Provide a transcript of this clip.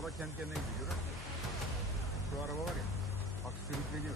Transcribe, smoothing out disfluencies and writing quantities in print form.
Araba kendi kendine gidiyor. Şu araba var ya. Bak sürükleniyor.